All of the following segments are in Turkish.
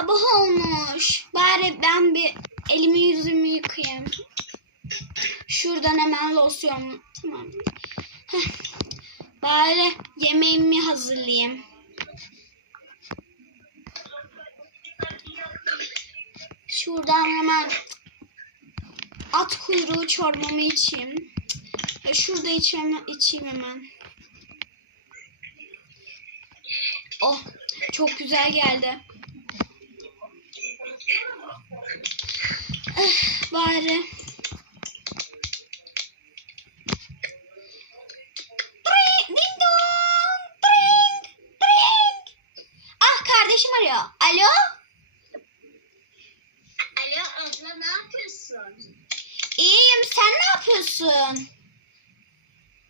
sabah olmuş. Bari ben bir elimi yüzümü yıkayayım. Şuradan hemen losyon. Tamam. Bari yemeğimi hazırlayayım. Şuradan hemen at kuyruğu çorbamı içeyim. Şurada içeyim, içeyim hemen. Oh çok güzel geldi. Eh, bari. Ah kardeşim arıyor. Alo? Alo abla ne yapıyorsun? İyiyim sen ne yapıyorsun?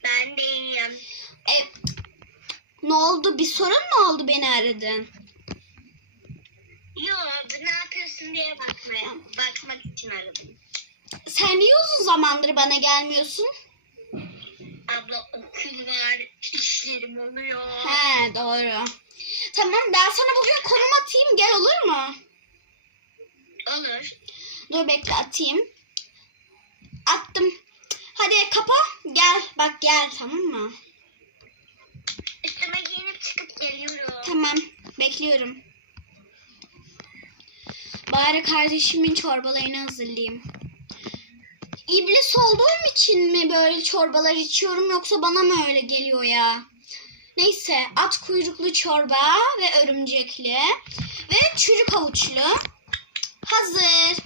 Ben de iyiyim. E, ne oldu? Bir sorun mu oldu beni aradın? Yo abla ne diye bakmaya, bakmak için aradım. Sen niye uzun zamandır bana gelmiyorsun? Abla okul var, işlerim oluyor. He doğru. Tamam ben sana bugün konum atayım gel olur mu? Olur. Dur bekle atayım. Attım. Hadi kapa gel bak gel tamam mı? Üstüme giyinip çıkıp geliyorum. Tamam bekliyorum. Bari kardeşimin çorbalarını hazırlayayım. İblis olduğum için mi böyle çorbalar içiyorum yoksa bana mı öyle geliyor ya? Neyse at kuyruklu çorba ve örümcekli ve çürük havuçlu hazır.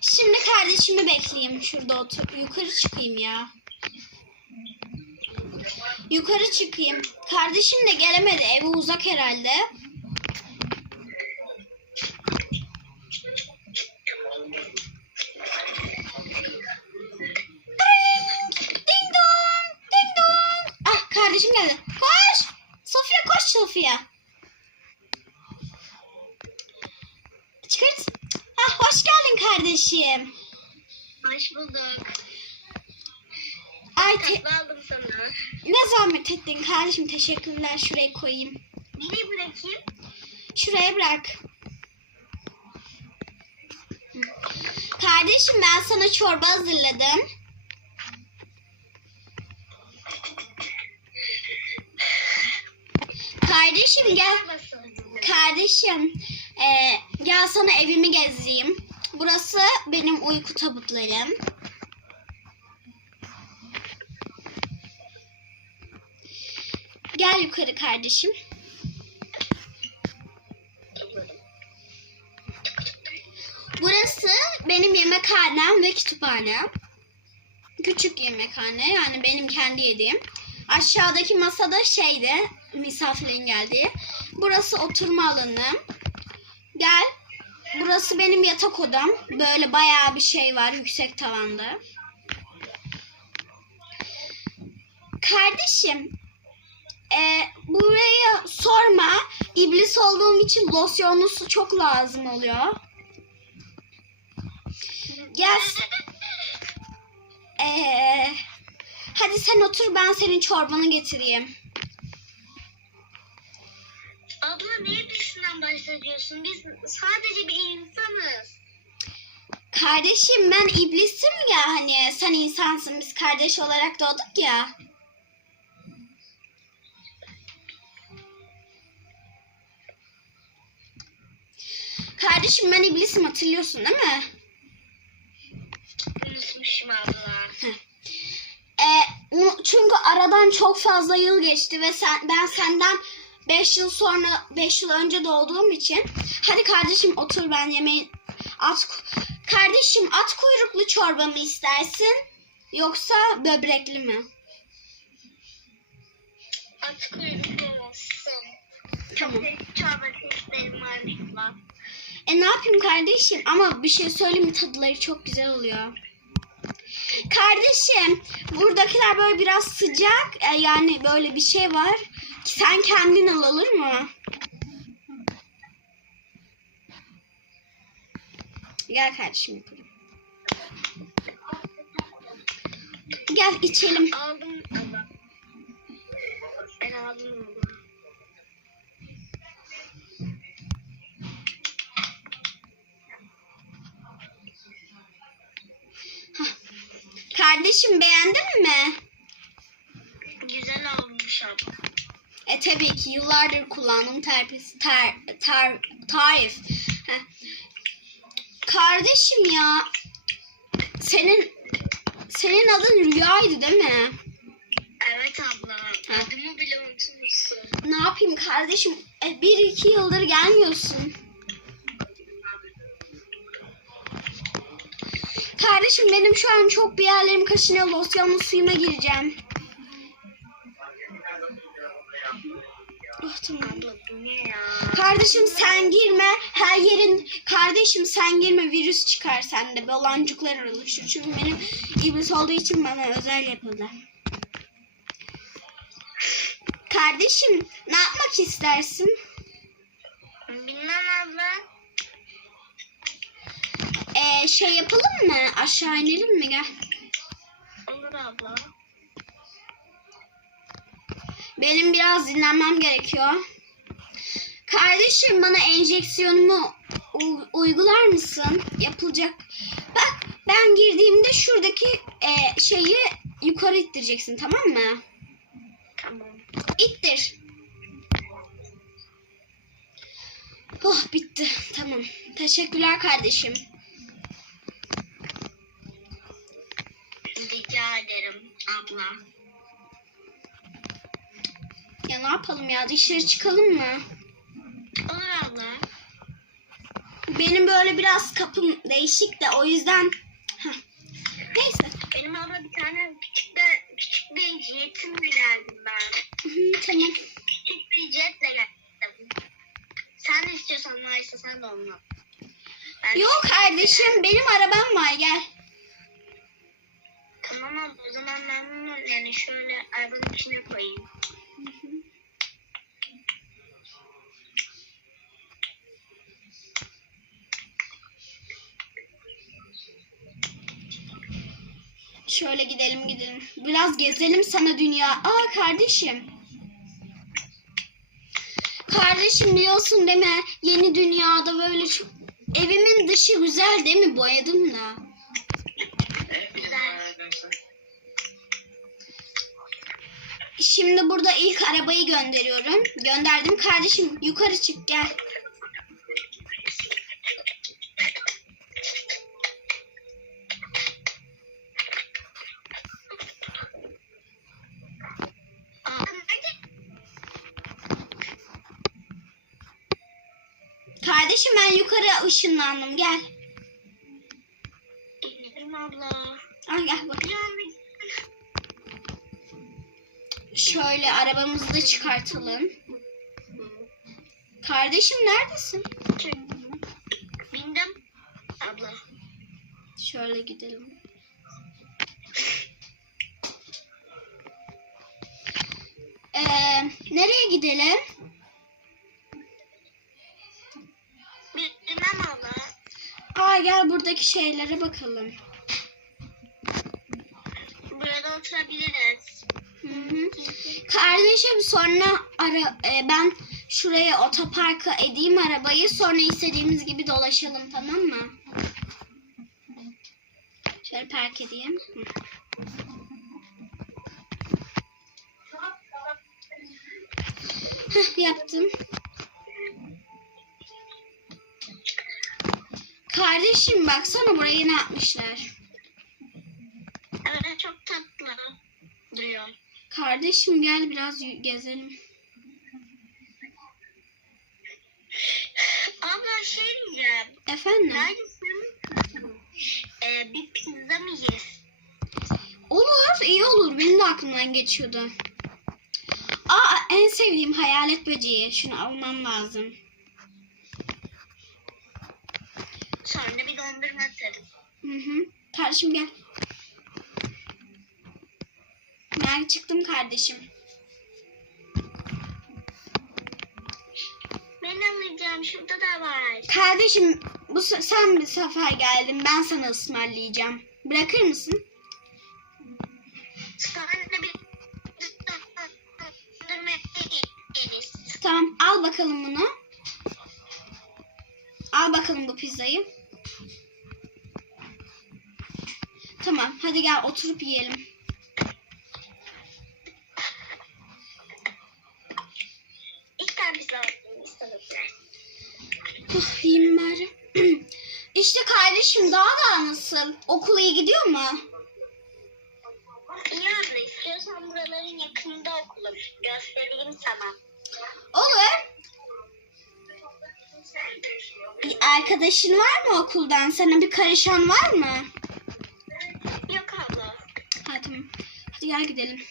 Şimdi kardeşimi bekleyeyim. Şurada otur. Yukarı çıkayım ya. Yukarı çıkayım. Kardeşim de gelemedi. Evi uzak herhalde. Tatlı aldım sana. ne zahmet ettin kardeşim. Teşekkürler. Şuraya koyayım. Nereye bırakayım? Şuraya bırak. Kardeşim ben sana çorba hazırladım. Kardeşim gel. Kardeşim e, gel sana evimi gezdireyim. Burası benim uyku tabutlarım. Gel yukarı kardeşim. Burası benim yemekhanem ve kütüphanem. Küçük yemekhane yani benim kendi yediğim. Aşağıdaki masada şeydi misafirlerin geldiği. Burası oturma alanım. Gel. Burası benim yatak odam. Böyle bayağı bir şey var yüksek tavanda. Kardeşim e, burayı sorma. İblis olduğum için losyonlu su çok lazım oluyor. Gel. Ee, hadi sen otur ben senin çorbanı getireyim. Abla niye düşünden bahsediyorsun? Biz sadece bir insanız. Kardeşim ben iblisim ya hani sen insansın biz kardeş olarak doğduk ya. Kardeşim ben iblisim hatırlıyorsun değil mi? Unutmuşum abla. Ee, u- çünkü aradan çok fazla yıl geçti ve sen ben senden 5 yıl sonra 5 yıl önce doğduğum için hadi kardeşim otur ben yemeğin at kardeşim at kuyruklu çorba mı istersin yoksa böbrekli mi? At kuyruklu olsun. Tamam. Çorbası isterim abla. E ne yapayım kardeşim ama bir şey söyleyeyim mi tadıları çok güzel oluyor. Kardeşim buradakiler böyle biraz sıcak e, yani böyle bir şey var. Sen kendin al olur mu? Gel kardeşim yukarı. Gel içelim. Aldım. Ben aldım Kardeşim beğendin mi? Güzel olmuş abla. E tabii ki yıllardır kullandığım terpis, ter, ter, tarif. Heh. Kardeşim ya senin senin adın Rüya'ydı değil mi? Evet abla. Adımı bile unutmuşsun. Ne yapayım kardeşim? E, bir iki yıldır gelmiyorsun. Kardeşim benim şu an çok bir yerlerim kaşınıyor. Losyonlu suyuma gireceğim. Ya? Kardeşim sen girme. Her yerin kardeşim sen girme. Virüs çıkar sende. Baloncuklar oluşur. Çünkü benim iblis olduğu için bana özel yapıldı. Kardeşim ne yapmak istersin? Bilmem abla. Ee, şey yapalım mı? Aşağı inelim mi? Gel. Olur abla. Benim biraz dinlenmem gerekiyor. Kardeşim bana enjeksiyonumu uygular mısın? Yapılacak. Bak ben girdiğimde şuradaki e, şeyi yukarı ittireceksin tamam mı? Tamam. İttir. Oh bitti. Tamam. Teşekkürler kardeşim. Ederim abla. Ya ne yapalım ya? Dışarı çıkalım mı? Olur abla. Benim böyle biraz kapım değişik de o yüzden... Heh. Neyse. Benim abla bir tane küçük bir küçük bir jetimle geldim ben. Hı, tamam. Küçük bir jetle geldim. Sen de istiyorsan varsa sen de onunla. Ben Yok kardeşim benim arabam var gel. Tamam o zaman ben bunu yani şöyle arabanın içine koyayım. Şöyle gidelim gidelim. Biraz gezelim sana dünya. Aa kardeşim. Kardeşim biliyorsun değil mi? Yeni dünyada böyle çok... Evimin dışı güzel değil mi? Boyadım da. Güzel. Şimdi burada ilk arabayı gönderiyorum. Gönderdim. Kardeşim yukarı çık gel. Kardeşim ben yukarı ışınlandım. Gel. Gelirim abla. Al gel bak. Bir an Şöyle arabamızı da çıkartalım. Kardeşim neredesin? Bindim. Abla. Şöyle gidelim. Ee, nereye gidelim? Bilmem abla. Aa gel buradaki şeylere bakalım. Burada oturabiliriz. Kardeşim sonra ara e, ben şuraya otoparka edeyim arabayı sonra istediğimiz gibi dolaşalım tamam mı? Şöyle park edeyim. Heh, yaptım. Kardeşim baksana burayı ne yapmışlar. Evet çok tatlı duruyor. Kardeşim gel biraz gezelim. Abla şey diyeceğim. Efendim? Neredesin? Ee, bir pizza mı yes? Olur, iyi olur. Benim de aklımdan geçiyordu. Aa, en sevdiğim hayalet böceği. Şunu almam lazım. Sonra bir dondurma atarım. Hı hı. Kardeşim gel. Ben çıktım kardeşim. Ben alacağım. Şurada da var. Kardeşim bu se- sen bir sefer geldin. Ben sana ısmarlayacağım. Bırakır mısın? Tamam al bakalım bunu. Al bakalım bu pizzayı. Tamam hadi gel oturup yiyelim. İki tane pizza bakayım. İstedim. Yiyeyim bari. işte kardeşim daha da nasıl? Okula iyi gidiyor mu? İyi abla istiyorsan buraların yakınında okulum. Göstereyim sana. Olur. Arkadaşın var mı okuldan? Sana bir karışan var mı? Yok abla. Ha tamam. Hadi gel gidelim.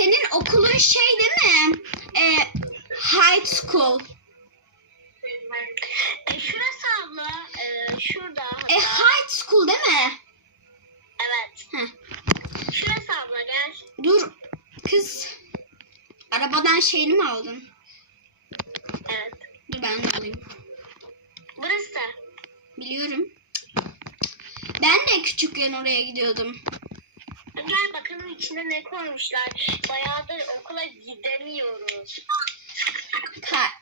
Senin okulun şey değil mi? Ee, high school. E, şurası abla. E, şurada hatta. E, high school değil mi? Evet. Heh. Şurası abla gel. Dur kız. Arabadan şeyini mi aldın? Evet. Dur ben de alayım. Burası da. Biliyorum. Ben de küçükken oraya gidiyordum. İçinde ne koymuşlar. Bayağıdır okula gidemiyoruz. Ka-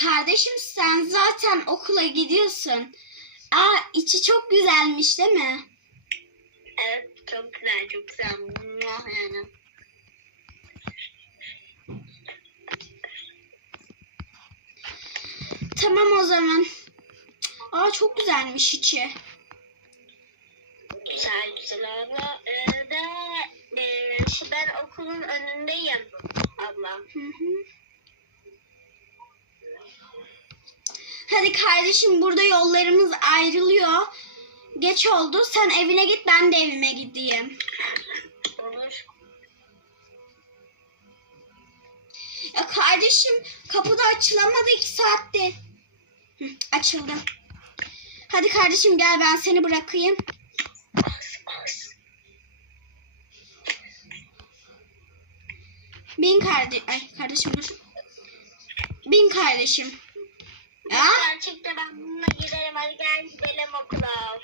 Kardeşim sen zaten okula gidiyorsun. Aa içi çok güzelmiş değil mi? Evet çok güzel çok güzel. Muah yani. Tamam o zaman. Aa çok güzelmiş içi. Güzel güzel abla. Ben okulun önündeyim abla. Hı hı. Hadi kardeşim burada yollarımız ayrılıyor. Geç oldu. Sen evine git ben de evime gideyim. Olur. Ya kardeşim kapıda açılamadı iki saatte. Hı, açıldı. Hadi kardeşim gel ben seni bırakayım. Bin kardeş ay kardeşim dur. Bin kardeşim. Ya Gerçekten ben bununla giderim. Hadi gel gidelim okula.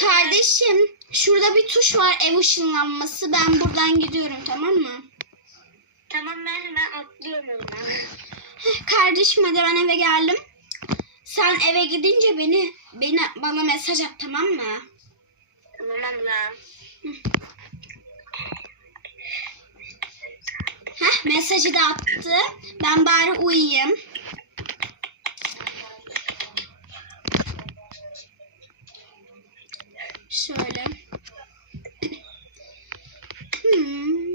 Kardeşim şurada bir tuş var ev ışınlanması. Ben buradan gidiyorum tamam mı? Tamam ben hemen atlıyorum Kardeşim hadi ben eve geldim. Sen eve gidince beni beni bana mesaj at tamam mı? Tamam lan. Heh, mesajı da attı. Ben bari uyuyayım. Şöyle. hmm.